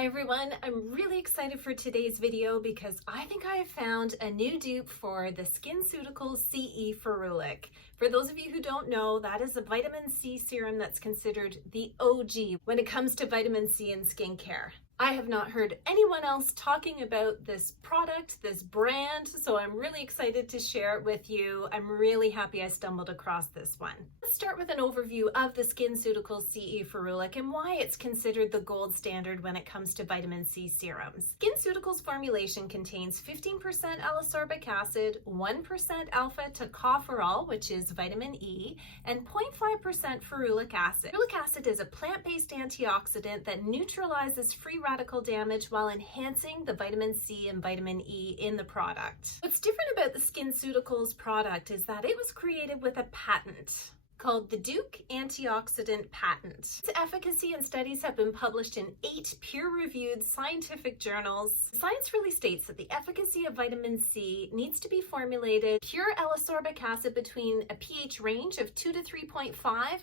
Hi everyone, I'm really excited for today's video because I think I have found a new dupe for the Skinceuticals CE Ferulic. For those of you who don't know, that is a vitamin C serum that's considered the OG when it comes to vitamin C in skincare. I have not heard anyone else talking about this product, this brand, so I'm really excited to share it with you. I'm really happy I stumbled across this one. Let's start with an overview of the Skinceuticals CE Ferulic and why it's considered the gold standard when it comes to vitamin C serums. Skinceuticals formulation contains 15% L-ascorbic acid, 1% alpha tocopherol, which is vitamin E, and 0.5% ferulic acid. Ferulic acid is a plant-based antioxidant that neutralizes free radical damage while enhancing the vitamin C and vitamin E in the product. What's different about the Skinceuticals product is that it was created with a patent called the Dupe Antioxidant Patent. Its efficacy and studies have been published in 8 peer-reviewed scientific journals. Science really states that the efficacy of vitamin C needs to be formulated pure L-ascorbic acid between a pH range of 2 to 3.5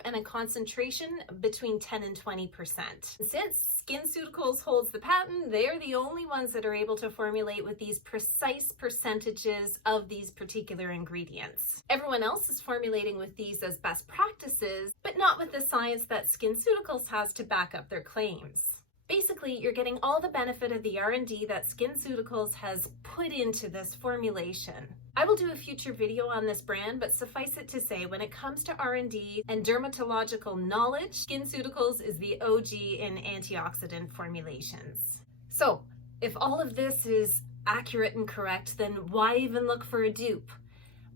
and a concentration between 10 and 20%. Since Skinceuticals holds the patent, they're the only ones that are able to formulate with these precise percentages of these particular ingredients. Everyone else is formulating with these as best practices, but not with the science that Skinceuticals has to back up their claims. Basically, you're getting all the benefit of the R&D that Skinceuticals has put into this formulation. I will do a future video on this brand, but suffice it to say, when it comes to R&D and dermatological knowledge, Skinceuticals is the OG in antioxidant formulations. So, if all of this is accurate and correct, then why even look for a dupe?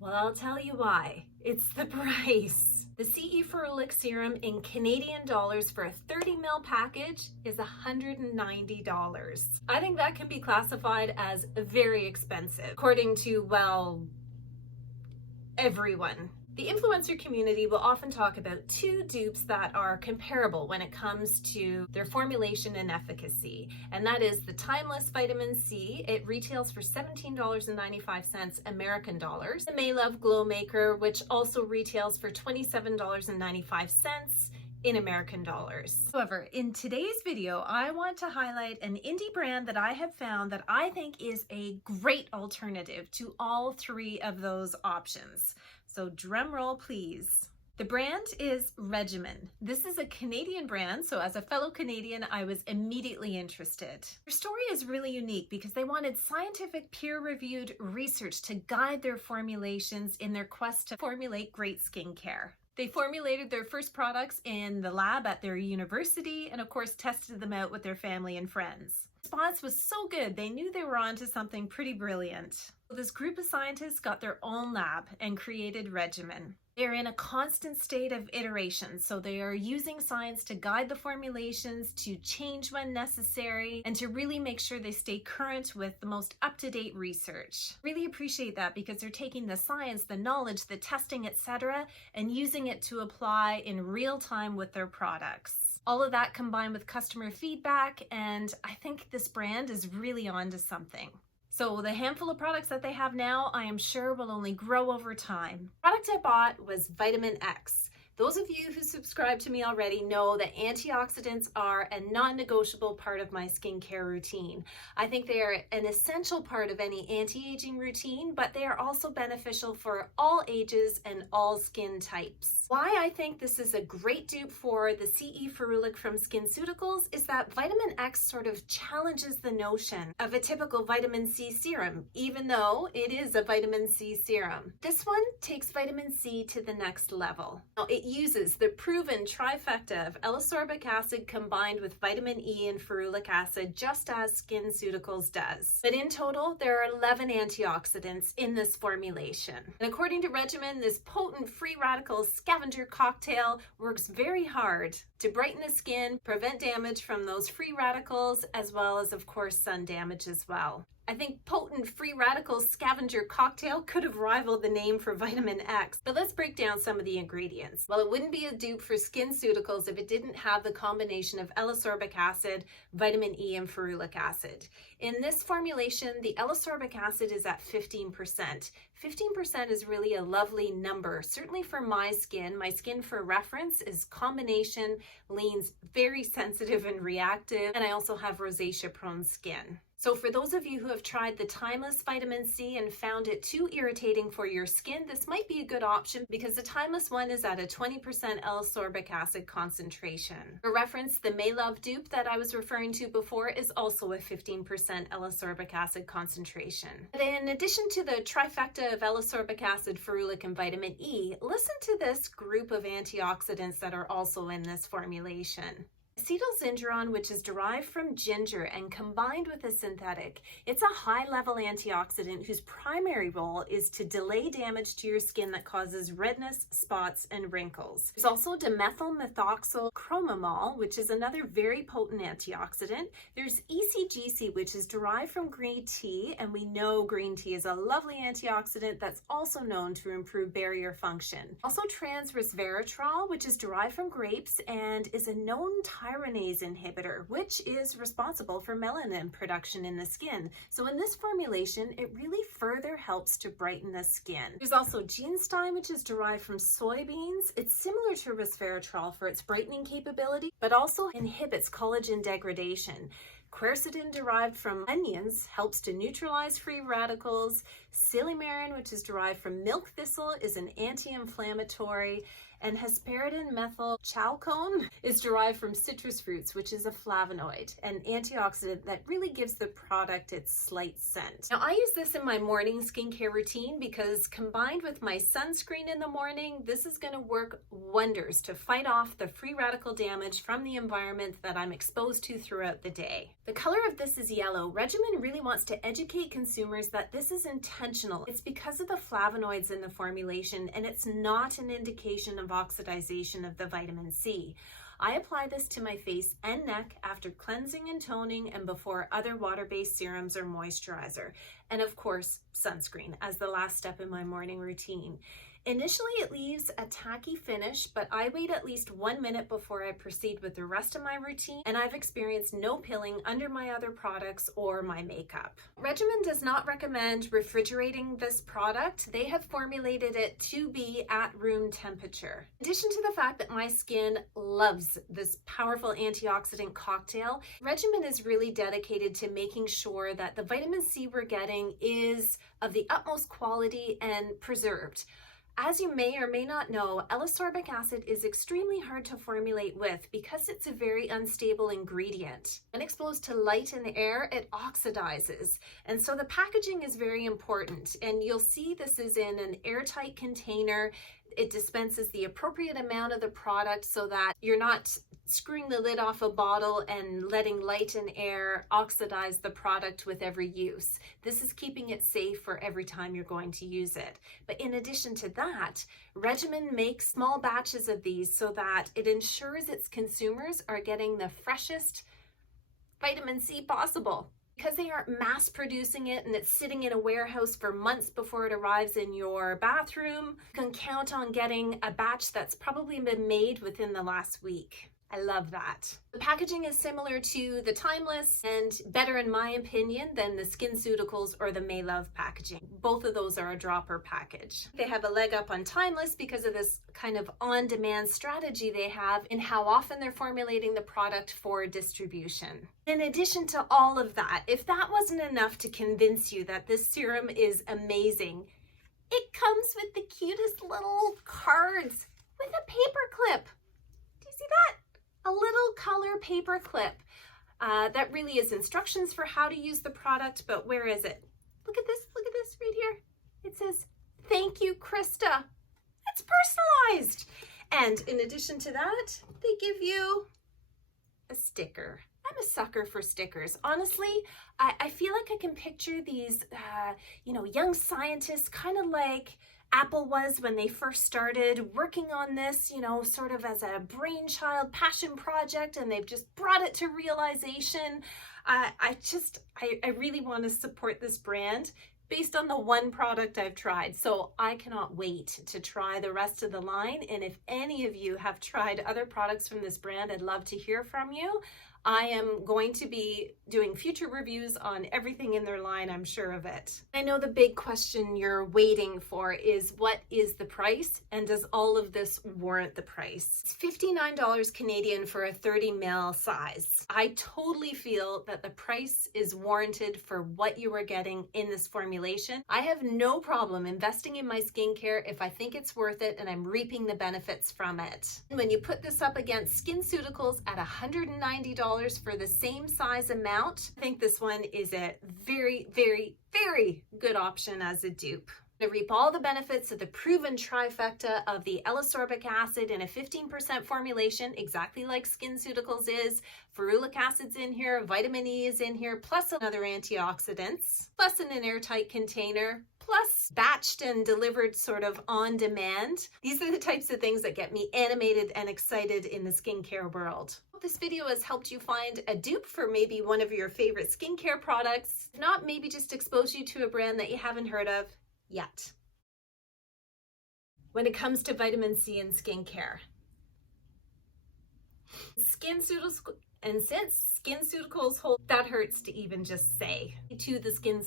Well, I'll tell you why. It's the price. The CE Ferulic serum in Canadian dollars for a 30 ml package is $190. I think that can be classified as very expensive, according to, well, everyone. The influencer community will often talk about 2 dupes that are comparable when it comes to their formulation and efficacy, and that is the Timeless Vitamin C. It retails for $17.95 American dollars. The Maelove Glow Maker, which also retails for $27.95 in American dollars. However, in today's video, I want to highlight an indie brand that I have found that I think is a great alternative to all 3 of those options. So drum roll, please. The brand is Regimen. This is a Canadian brand, so as a fellow Canadian, I was immediately interested. Their story is really unique because they wanted scientific peer-reviewed research to guide their formulations in their quest to formulate great skincare. They formulated their first products in the lab at their university and of course tested them out with their family and friends. The response was so good, they knew they were onto something pretty brilliant. So this group of scientists got their own lab and created Regimen. They're in a constant state of iteration, so they are using science to guide the formulations, to change when necessary, and to really make sure they stay current with the most up-to-date research. Really appreciate that because they're taking the science, the knowledge, the testing, etc., and using it to apply in real time with their products. All of that combined with customer feedback, and I think this brand is really onto something. So the handful of products that they have now, I am sure will only grow over time. The product I bought was Vitamin X. Those of you who subscribe to me already know that antioxidants are a non-negotiable part of my skincare routine. I think they are an essential part of any anti-aging routine, but they are also beneficial for all ages and all skin types. Why I think this is a great dupe for the CE Ferulic from Skinceuticals is that Vitamin X sort of challenges the notion of a typical vitamin C serum, even though it is a vitamin C serum. This one takes vitamin C to the next level. Now, it uses the proven trifecta of L-ascorbic acid combined with vitamin E and ferulic acid, just as Skinceuticals does. But in total, there are 11 antioxidants in this formulation. And according to Regimen, this potent free radical scavenger cocktail works very hard to brighten the skin, prevent damage from those free radicals, as well as, of course, sun damage as well. I think potent free radical scavenger cocktail could have rivaled the name for Vitamin X. But let's break down some of the ingredients. Well, it wouldn't be a dupe for Skinceuticals if it didn't have the combination of L-ascorbic acid, vitamin E, and ferulic acid. In this formulation, the L-ascorbic acid is at 15%. 15% is really a lovely number, certainly for my skin. My skin, for reference, is combination leans very sensitive and reactive, and I also have rosacea prone skin. So for those of you who have tried the Timeless Vitamin C and found it too irritating for your skin, this might be a good option because the Timeless one is at a 20% L-ascorbic acid concentration. For reference, the Maelove Dupe that I was referring to before is also a 15% L-ascorbic acid concentration. But in addition to the trifecta of L-ascorbic acid, ferulic, and vitamin E, listen to this group of antioxidants that are also in this formulation. Acetylzingeron, which is derived from ginger and combined with a synthetic, it's a high-level antioxidant whose primary role is to delay damage to your skin that causes redness, spots, and wrinkles. There's also dimethylmethoxychromamol, which is another very potent antioxidant. There's ECGC, which is derived from green tea, and we know green tea is a lovely antioxidant that's also known to improve barrier function. Also resveratrol, which is derived from grapes and is a known tyranase inhibitor, which is responsible for melanin production in the skin. So in this formulation, it really further helps to brighten the skin. There's also ginseng, which is derived from soybeans. It's similar to resveratrol for its brightening capability, but also inhibits collagen degradation. Quercetin, derived from onions, helps to neutralize free radicals. Silymarin, which is derived from milk thistle, is an anti-inflammatory. And hesperidin methylchalcone is derived from citrus fruits, which is a flavonoid, an antioxidant that really gives the product its slight scent. Now, I use this in my morning skincare routine because combined with my sunscreen in the morning, this is going to work wonders to fight off the free radical damage from the environment that I'm exposed to throughout the day. The color of this is yellow. Regimen really wants to educate consumers that this is intentional. It's because of the flavonoids in the formulation, and it's not an indication of oxidization of the vitamin C. I apply this to my face and neck after cleansing and toning and before other water-based serums or moisturizer. And of course, sunscreen as the last step in my morning routine. Initially, it leaves a tacky finish, but I wait at least 1 minute before I proceed with the rest of my routine, and I've experienced no pilling under my other products or my makeup. Regimen does not recommend refrigerating this product. They have formulated it to be at room temperature. In addition to the fact that my skin loves this powerful antioxidant cocktail, Regimen is really dedicated to making sure that the vitamin C we're getting is of the utmost quality and preserved. As you may or may not know, L-ascorbic acid is extremely hard to formulate with because it's a very unstable ingredient. When exposed to light and air, it oxidizes. And so the packaging is very important. And you'll see this is in an airtight container. It dispenses the appropriate amount of the product so that you're not screwing the lid off a bottle and letting light and air oxidize the product with every use. This is keeping it safe for every time you're going to use it. But in addition to that, Regimen makes small batches of these so that it ensures its consumers are getting the freshest vitamin C possible. Because they aren't mass producing it and it's sitting in a warehouse for months before it arrives in your bathroom, you can count on getting a batch that's probably been made within the last week. I love that. The packaging is similar to the Timeless and better in my opinion than the Skinceuticals or the Maelove packaging. Both of those are a dropper package. They have a leg up on Timeless because of this kind of on-demand strategy they have in how often they're formulating the product for distribution. In addition to all of that, if that wasn't enough to convince you that this serum is amazing, it comes with the cutest little cards with a paper clip. Do you see that? A little color paper clip that really is instructions for how to use the product, but where is it? Look at this right here. It says, "Thank you, Krista." It's personalized. And in addition to that, they give you a sticker. I'm a sucker for stickers. Honestly, I feel like I can picture these, young scientists, kind of like Apple was when they first started working on this, sort of as a brainchild passion project, and they've just brought it to realization. I really want to support this brand based on the one product I've tried. So I cannot wait to try the rest of the line. And if any of you have tried other products from this brand, I'd love to hear from you. I am going to be doing future reviews on everything in their line, I'm sure of it. I know the big question you're waiting for is, what is the price, and does all of this warrant the price? It's $59 Canadian for a 30 ml size. I totally feel that the price is warranted for what you are getting in this formulation. I have no problem investing in my skincare if I think it's worth it and I'm reaping the benefits from it. And when you put this up against Skinceuticals at $190 for the same size amount, I think this one is a very, very, very good option as a dupe. To reap all the benefits of the proven trifecta of the L-ascorbic acid in a 15% formulation, exactly like Skinceuticals is. Ferulic acid's in here, vitamin E is in here, plus another antioxidants, plus in an airtight container, plus batched and delivered sort of on demand. These are the types of things that get me animated and excited in the skincare world. This video has helped you find a dupe for maybe one of your favorite skincare products. If not, maybe just expose you to a brand that you haven't heard of yet. When it comes to vitamin C and skincare, Skinceuticals hold, that hurts to even just say, to the skin,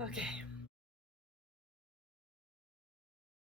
okay.